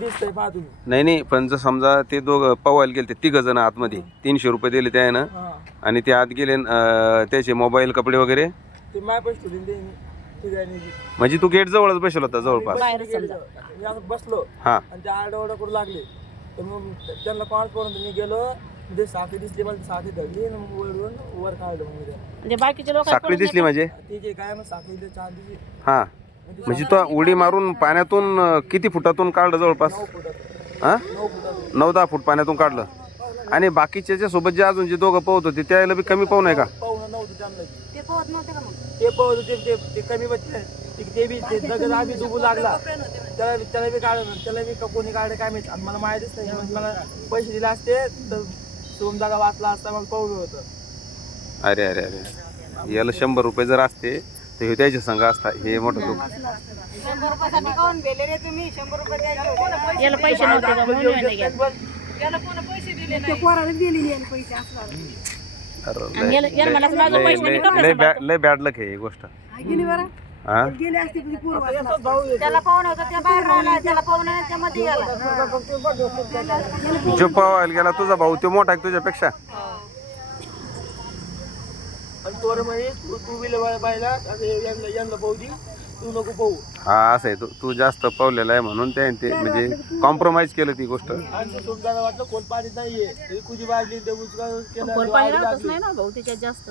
दिसतंय पहा तुम्ही. नाही नाही, पण जर समजा ते दोघं पवायला गेले, ते 3 जण आतमध्ये 300 रुपये दिले त्यानं हा आणि ते आत गेले त्याचे मोबाईल कपडे वगैरे, ते माय पैसे ठेवून ते ठिकाणी म्हणजे तू गेट जवळच बसलो होता जवळपास. मी आता बसलो हा आणि ते आरडाओरडा करू लागले. तर मग त्यांना कॉल करून मी गेलो, ते साखळी दिसली मला, साखळी धरली आणि मग वरून वर काढलं. मग म्हणजे बाकीचे लोक साखळी दिसली म्हणजे ते जे काय मग साखळी चांदीची हा, म्हणजे तो उडी मारून पाण्यातून किती फुटातून काढलं जवळपास? 9 फुटात हा 9 फुटात 9-10 फूट पाण्यातून काढलं. आणि बाकीच्या सोबत जे अजून जे दोघं पोहत होते त्याला बी कमी पाहू नये का? पाहुणं नव्हतं त्यांना. ते पोहत नव्हते का मग? ते पाहत होते ते कमी बच्चे ते बी ते दगड आम्ही डुबू लागला. त्याला बी काढलं, त्याला बी कोणी काढलं काय माहिती. आणि मला माहितीच नाही. मग मला पैसे दिले असते तर सोम जागा वाचला असता, मला पाहून होतं. अरे अरे अरे, याला 100 रुपये जर असते तर हे त्याचे संघ असता. हे मोठं दुःख. 100 रुपयासाठी काऊन बेले रे तुम्ही? 100 रुपये द्यायचे होते. याला पैसे नव्हते का म्हणून नाही गेला. त्याला कोण पैसे दिले नाही. ते पोराला दिले नाही पैसे असणार. अरे आणि याला मला माझं पैसे नाही कपडे लय बॅड लक आहे ही गोष्ट. गेली बरं हा गेले असते तुझी पोर याचाच भाऊ आहे. त्याला पाहुणे होतं त्या बाहेर राहिला, त्याला पाहुणे नाही त्यामध्ये गेला. जो पवायला गेला तुझा भाऊ तो मोठा आहे तुझ्यापेक्षा. आणि तोर म्हणे तू व्हीलर पाहिला यांना पाहू दे, तू नको पाहू. हा असं आहे, तू जास्त पावलेला आहे म्हणून ते म्हणजे कॉम्प्रोमाइज केलं ती गोष्ट. आणि ते सोमदाला वाटलं कोण पाणी नाहीये, कुजी वाजली ते उचका केलं. पाणी राहतच नाही ना भाऊ त्याच्यात जास्त.